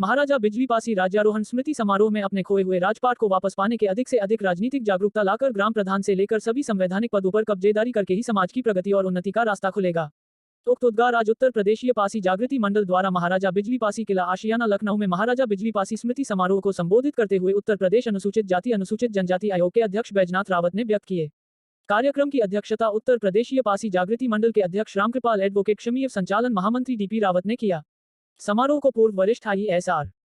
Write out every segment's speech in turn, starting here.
महाराजा बिजली पासी राज्यारोहण स्मृति समारोह में अपने खोए हुए राजपाट को वापस पाने के अधिक से अधिक राजनीतिक जागरूकता लाकर ग्राम प्रधान से लेकर सभी संवैधानिक पदों पर कब्जेदारी करके ही समाज की प्रगति और उन्नति का रास्ता खुलेगा। उक्त उद्गार आज उत्तर प्रदेशीय पासी जागृति मंडल द्वारा महाराजा बिजली पासी किला आशियाना लखनऊ में महाराजा बिजली पासी स्मृति समारोह को संबोधित करते हुए उत्तर प्रदेश अनुसूचित जाति अनुसूचित जनजाति आयोग के अध्यक्ष बैजनाथ रावत ने व्यक्त किए। कार्यक्रम की अध्यक्षता उत्तर प्रदेशीय पासी जागृति मंडल के अध्यक्ष रामकृपाल एडवोकेट शमीय संचालन महामंत्री डीपी रावत ने किया। समारोह को पूर्व वरिष्ठ IAS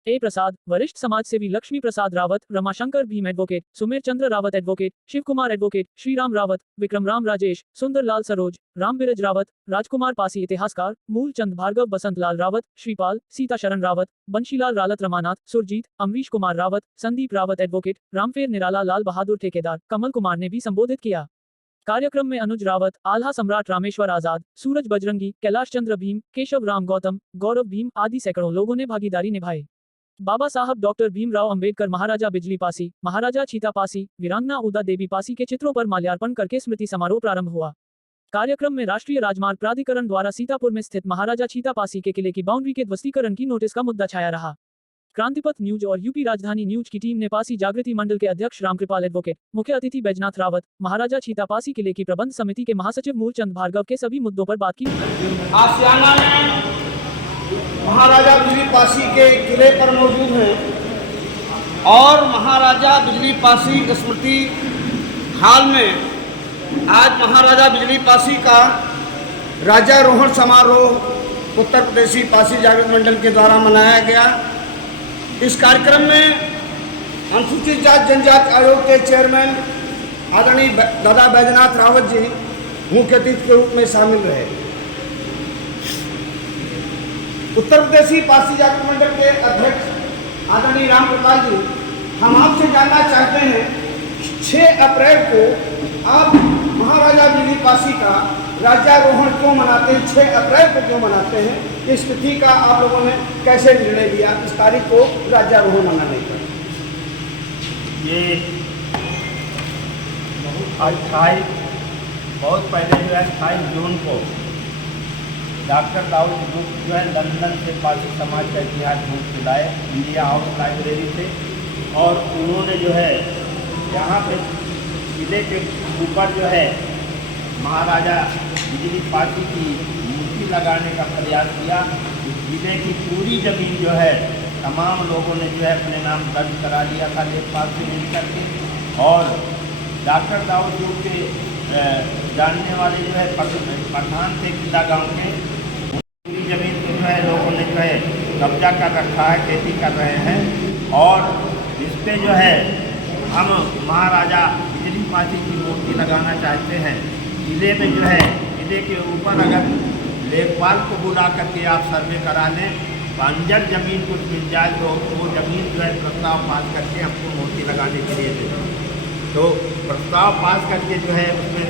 ए प्रसाद, वरिष्ठ समाज सेवी लक्ष्मी प्रसाद रावत, रमाशंकर भीम एडवोकेट, सुमेर चंद्र रावत एडवोकेट, शिव कुमार एडवोकेट, श्रीराम रावत, विक्रम राम राजेश, सुंदर लाल सरोज, राम बिरज रावत, राजकुमार पासी इतिहासकार, मूल चंद भार्गव, बसंत लाल रावत, श्रीपाल, सीता शरण रावत, बंशीलाल रालत रमानाथ, सुरजीत, अमरीश कुमार रावत, संदीप रावत एडवोकेट, रामफेर निराला, लाल बहादुर ठेकेदार, कमल कुमार ने भी संबोधित किया। कार्यक्रम में अनुज रावत, आल्हा सम्राट रामेश्वर आजाद, सूरज बजरंगी, कैलाश चंद्र भीम, केशव राम गौतम, गौरव भीम आदि सैकड़ों लोगों ने भागीदारी निभाई। बाबा साहब डॉक्टर भीमराव अंबेडकर, महाराजा बिजली पासी, महाराजा छीता पासी, वीरांगना उदा देवी पासी के चित्रों पर माल्यार्पण करके स्मृति समारोह प्रारंभ हुआ। कार्यक्रम में राष्ट्रीय राजमार्ग प्राधिकरण द्वारा सीतापुर में स्थित महाराजा छीता पासी के किले की बाउंड्री के ध्वस्तीकरण की नोटिस का मुद्दा छाया रहा। क्रांतिपथ न्यूज और यूपी राजधानी न्यूज की टीम ने पासी जागृति मंडल के अध्यक्ष रामकृपाल एडवोकेट, मुख्य अतिथि बैजनाथ रावत, महाराजा छीता पासी किले की प्रबंध समिति के महासचिव मूलचंद भार्गव के सभी मुद्दों पर बात की। आशियाना में महाराजा बिजली पासी के किले पर मौजूद हैं और महाराजा बिजली पासी स्मृति हाल में आज महाराजा बिजली पासी का राज्यारोहण समारोह उत्तर प्रदेशी पासी जागृति मंडल के द्वारा मनाया गया। इस कार्यक्रम में अनुसूचित जाति जनजाति आयोग के चेयरमैन आदरणीय दादा बैजनाथ रावत जी मुख्य अतिथि के रूप में शामिल रहे। उत्तर प्रदेशी पासी जागृति मंडल के अध्यक्ष आदरणीय रामकृपाल जी, हम आपसे जानना चाहते हैं 6 अप्रैल को आप महाराजा बिजली पासी का राज्यारोहण क्यों मनाते हैं, 6 अप्रैल को क्यों मनाते हैं? इस तिथि का आप लोगों ने कैसे निर्णय लिया इस तारीख को राज्यारोहण मनाने का? ये 28 पहले जो है 28 जून को डॉक्टर दाऊद ग्रुप जो है लंदन से पासी समाज का इतिहास बुक लाए इंडिया हाउस लाइब्रेरी से, और उन्होंने जो है यहाँ पे किले के ऊपर जो है महाराजा बिजली पासी की मूर्ति लगाने का प्रयास किया। किले की पूरी जमीन जो है तमाम लोगों ने जो है अपने नाम दर्ज करा लिया था लेखपाल से मिल करके, और डॉक्टर दाऊद ग्रुप के जानने वाले जो है प्रधान थे किला गाँव के, पूरी जमीन को जो है लोगों ने जो है कब्जा कर रखा है, खेती कर रहे हैं, और इस पर जो है हम महाराजा बिजली पासी की मूर्ति लगाना चाहते हैं। किले में जो है किले के ऊपर अगर लेखपाल को बुला करके आप सर्वे करा लें, बंजर जमीन कुछ मिल जाए तो वो ज़मीन जो है प्रस्ताव पास करके हमको मूर्ति लगाने के लिए दें। तो प्रस्ताव पास करके जो है उसमें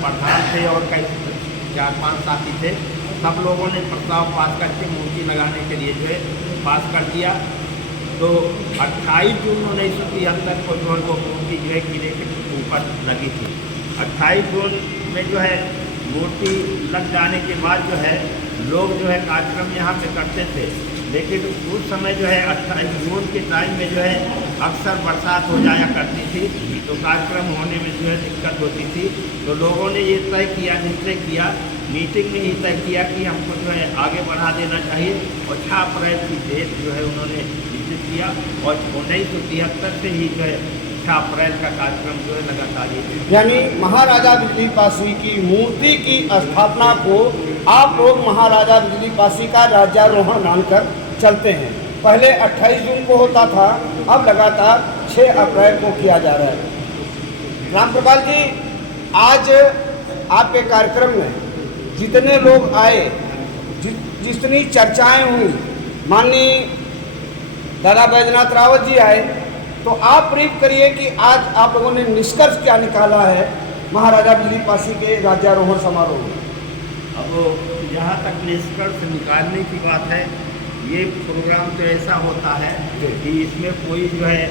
प्रधान थे और कई 4-5 साथी थे, सब लोगों ने प्रस्ताव पास करके मूर्ति लगाने के लिए जो है पास कर दिया। तो 28 जून 1973 को जो है वो मूर्ति जो है किले के ऊपर लगी थी। 28 जून में जो है मूर्ति लग जाने के बाद जो है लोग जो है कार्यक्रम यहाँ पे करते थे, लेकिन उस समय जो है 28 जून के टाइम में जो है अक्सर बरसात हो जाया करती थी, तो कार्यक्रम होने में जो है दिक्कत होती थी। तो लोगों ने ये तय किया, निश्चय किया, मीटिंग में ही तय किया कि हमको जो है आगे बढ़ा देना चाहिए, और 6 अप्रैल की डेट जो है उन्होंने निश्चित किया, और 1973 से ही जो है 6 अप्रैल का कार्यक्रम जो है लगातार यानी महाराजा बिजली पासी की मूर्ति की स्थापना को आप लोग महाराजा बिजली पासी का राज्यारोहण मानकर चलते हैं। पहले 28 जून को होता था, अब लगातार 6 अप्रैल को किया जा रहा है। रामकृपाल जी, आज आपके कार्यक्रम में जितने लोग आए, जितनी चर्चाएं हुई, माननीय दादा बैजनाथ रावत जी आए, तो आप ब्रीफ करिए कि आज आप लोगों ने निष्कर्ष क्या निकाला है महाराजा बिजली पासी के राज्यारोहण समारोह में? अब जहाँ तक निष्कर्ष निकालने की बात है, ये प्रोग्राम तो ऐसा होता है कि इसमें कोई जो है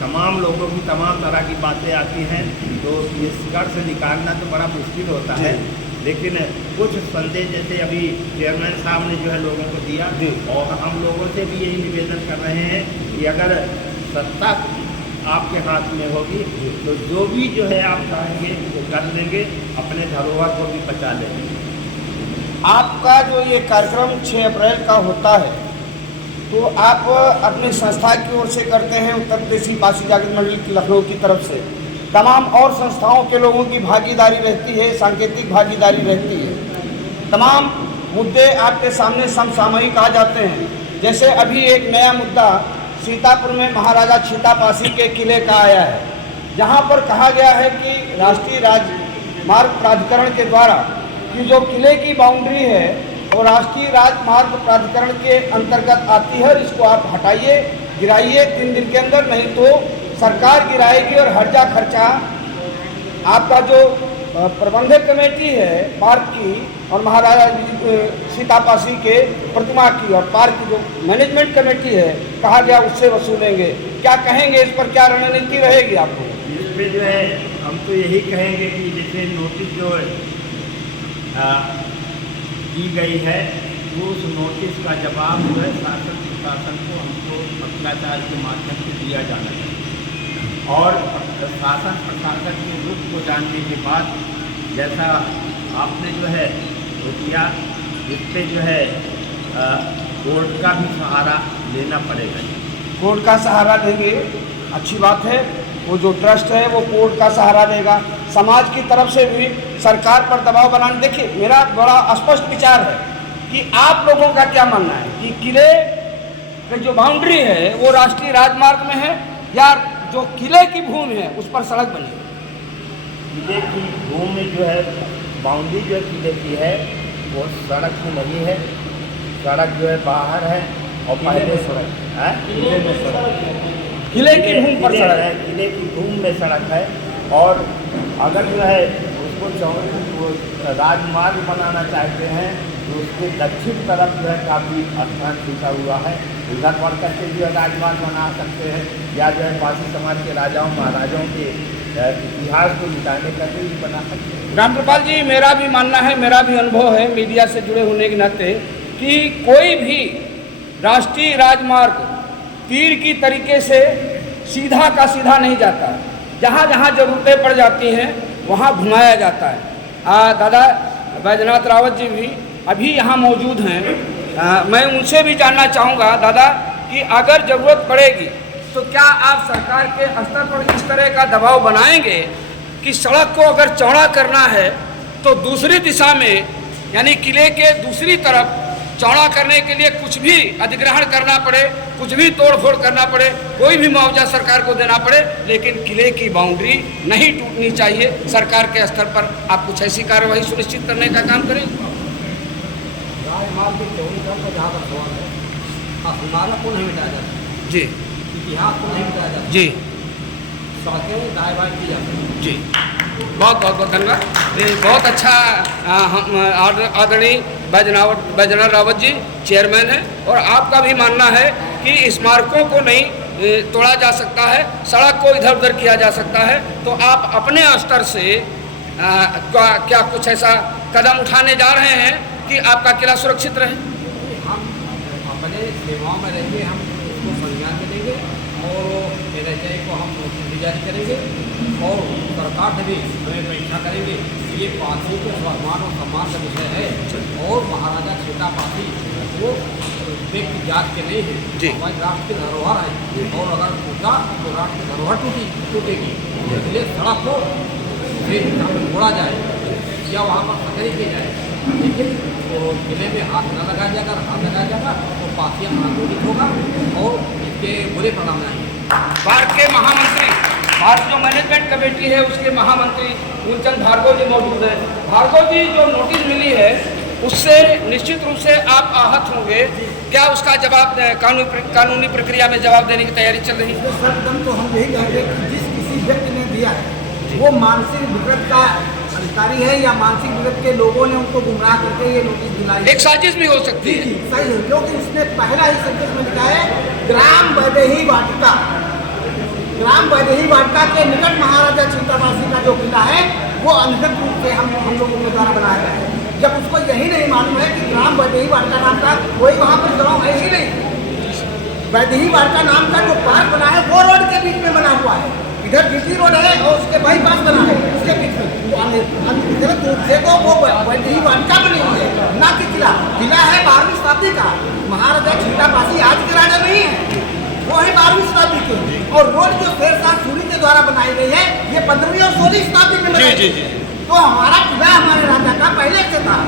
तमाम लोगों की तमाम तरह की बातें आती हैं, तो निष्कर्ष निकालना तो बड़ा मुश्किल होता है। लेकिन कुछ संदेश जैसे अभी चेयरमैन साहब ने जो है लोगों को दिया, और हम लोगों से भी यही निवेदन कर रहे हैं कि अगर सत्ता आपके हाथ में होगी तो जो भी जो है आप चाहेंगे वो कर लेंगे, अपने धरोहर को भी बचा लेंगे। आपका जो ये कार्यक्रम 6 अप्रैल का होता है तो आप अपनी संस्था की ओर से करते हैं, उत्तर प्रदेशी पारसी जागृत मंडली लखनऊ की तरफ से तमाम और संस्थाओं के लोगों की भागीदारी रहती है, सांकेतिक भागीदारी रहती है। तमाम मुद्दे आपके सामने समसामयिक आ जाते हैं। जैसे अभी एक नया मुद्दा सीतापुर में महाराजा छीतापासी के किले का आया है, जहां पर कहा गया है कि राष्ट्रीय राजमार्ग प्राधिकरण के द्वारा कि जो किले की बाउंड्री है वो राष्ट्रीय राजमार्ग प्राधिकरण के अंतर्गत आती है, इसको आप हटाइए, गिराइए 3 दिन के अंदर, नहीं तो सरकार गिराएगी और हर्जा खर्चा आपका जो प्रबंधक कमेटी है पार्क की और महाराजा सीतापासी के प्रतिमा की और पार्क की जो मैनेजमेंट कमेटी है कहा गया उससे वसूलेंगे। क्या कहेंगे इस पर, क्या रणनीति रहेगी आपको? इस पर जो है हम तो यही कहेंगे कि जैसे नोटिस जो दी गई है वो उस नोटिस का जवाब जो है शासन प्रशासन को हमको पत्राचार के माध्यम से दिया जाना चाहिए, और शासन प्रशासन के रुख को जानने के बाद जैसा आपने जो है वो किया, इससे जो है कोर्ट का भी सहारा लेना पड़ेगा। कोर्ट का सहारा देंगे, अच्छी बात है। वो जो ट्रस्ट है वो कोर्ट का सहारा देगा। समाज की तरफ से भी सरकार पर दबाव बनाने, देखिए मेरा बड़ा स्पष्ट विचार है कि आप लोगों का क्या मानना है कि किले की जो बाउंड्री है वो राष्ट्रीय राजमार्ग में है या जो किले की भूमि है उस पर सड़क बनेगी? किले की भूमि जो है, बाउंड्री जो किले की है वो सड़क की नहीं है, सड़क जो है बाहर है और पहले सड़क है, किले में सड़क, किले की भूमि पर सड़क है, किले की भूमि में सड़क है। और अगर जो है उसको राजमार्ग बनाना चाहते हैं तो उसके दक्षिण तरफ जो है काफ़ी स्थान छूटा हुआ है, उधर बढ़ करके जो है राजमार्ग बना सकते हैं, या जो है पारसी समाज के राजाओं महाराजाओं के इतिहास को मिटाने का भी बना सकते हैं। रामकृपाल जी, मेरा भी मानना है, मेरा भी अनुभव है मीडिया से जुड़े होने के नाते कि कोई भी राष्ट्रीय राजमार्ग तीर की तरीके से सीधा का सीधा नहीं जाता, जहाँ जहाँ ज़रूरतें पड़ जाती हैं वहाँ घुमाया जाता है। दादा बैजनाथ रावत जी भी अभी यहाँ मौजूद हैं, मैं उनसे भी जानना चाहूँगा दादा कि अगर ज़रूरत पड़ेगी तो क्या आप सरकार के स्तर पर इस तरह का दबाव बनाएंगे कि सड़क को अगर चौड़ा करना है तो दूसरी दिशा में यानी किले के दूसरी तरफ चौड़ा करने के लिए कुछ भी अधिग्रहण करना पड़े, कुछ भी तोड़फोड़ करना पड़े, कोई भी मुआवजा सरकार को देना पड़े, लेकिन किले की बाउंड्री नहीं टूटनी चाहिए? सरकार के स्तर पर आप कुछ ऐसी कार्रवाई सुनिश्चित करने का काम करेंगे? राजमार्ग के चौड़ीकरण का जहाँ तक सवाल है, अभिमानक को नहीं मिटाया जाता जी, इतिहास को नहीं मिटाया जाता जी, सड़कें दाएँ बाएँ की जाती हैं। जी, बहुत बहुत बहुत धन्यवाद। ये बहुत अच्छा हम आदरणीय बैजनाथ रावत जी चेयरमैन हैं, और आपका भी मानना है कि स्मारकों को नहीं तोड़ा जा सकता है, सड़क को इधर उधर किया जा सकता है, तो आप अपने स्तर से क्या कुछ ऐसा कदम उठाने जा रहे हैं कि आपका किला सुरक्षित रहे? हम अपने सेवाओं में रहेंगे, हम उसको संज्ञान में लेंगे और NHI को हम नोटिस भी जारी करेंगे और सरकार से भी हमें परीक्षा करेंगे। ये पासी के सम्मान और सम्मान का विषय है, और महाराजा छीतापासी वो व्यक्ति जात के नहीं है, हमारे राष्ट्र की धरोहर है, और अगर टूटा तो राष्ट्र की धरोहर टूटेगी। इसलिए सड़क को मोड़ा जाए या वहाँ पर खतरे की जाए, लेकिन तो किले में हाथ न लगाया जाएगा, हाथ लगाया जाएगा तो पासिया आंदोलित होगा और इसके बुरे परिणाम आएंगे। भारत के महामंत्री, भारत जो मैनेजमेंट कमेटी है उसके महामंत्री मूलचंद भार्गव जी मौजूद है। भार्गव जी, जो नोटिस मिली है उससे निश्चित रूप से आप आहत होंगे, क्या उसका जवाब कानूनी प्रक्रिया में जवाब देने की तैयारी चल रही है? सर्वप्रथम तो हम यही कहेंगे कि जिस किसी व्यक्ति ने दिया है वो मानसिक विकृत का अधिकारी है या मानसिक विकृत के लोगों ने उनको गुमराह करके ये नोटिस दिलाई। एक साजिश भी हो सकती है। सही है, क्योंकि इसने पहला ही सेंटेंस में लिखा है ग्राम वैदेही वाटिका, ग्राम वैदेही वाटिका के निकट महाराजा छीतापासी का जो किला है वो अनधिकृत रूप से हम लोगों के द्वारा बनाया गया है। जब उसको यही नहीं मालूम है कि ग्राम वैदेही वाटिका नाम का कोई वहाँ पर गाँव है ही नहीं। वैदेही वाटिका नाम का जो पार्क बना है वो रोड के बीच में बना हुआ है, इधर जीटी रोड है और उसके बाईपास बना है, उसके बीच में अनधिकृत रूप से तो वो वैदेही वाटिका बनी हुई है, ना कि किला। किला है 12वीं शताब्दी का, महाराजा छिट्टापासी आज के राजा नहीं है, वो है 12वीं शताब्दी के। और रोड जो शेरशाह सूरी के द्वारा बनाई गई है ये 15वीं और 16वीं शताब्दी में बनाई गई। तो हमारा किला हमारे राजा का पहले से था,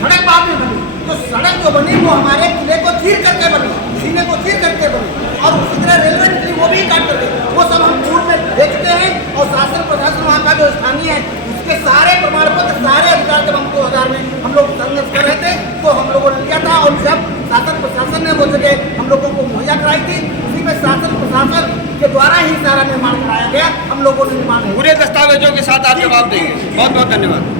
सड़क बाद में बनी। तो सड़क जो बनी वो हमारे किले को चीर करके बनी, सीने को चीर करके बनी, और उसी तरह रेलवे निकली वो भी काट करके। वो सब हम पूर्व में देखते हैं और शासन प्रशासन वहाँ का जो स्थानीय है उसके सारे प्रमाण पत्र, सारे अधिकार जब हम 2000 में हम लोग संघर्ष कर रहे थे तो हम लोगों ने लिया था, और जब शासन प्रशासन ने वो जगह हम लोगों को मुहैया कराई थी, उसी में शासन प्रशासन के द्वारा ही सारा निर्माण कराया गया। हम लोगों ने निर्माण पूरे दस्तावेजों के साथ आप जवाब देंगे। बहुत बहुत धन्यवाद।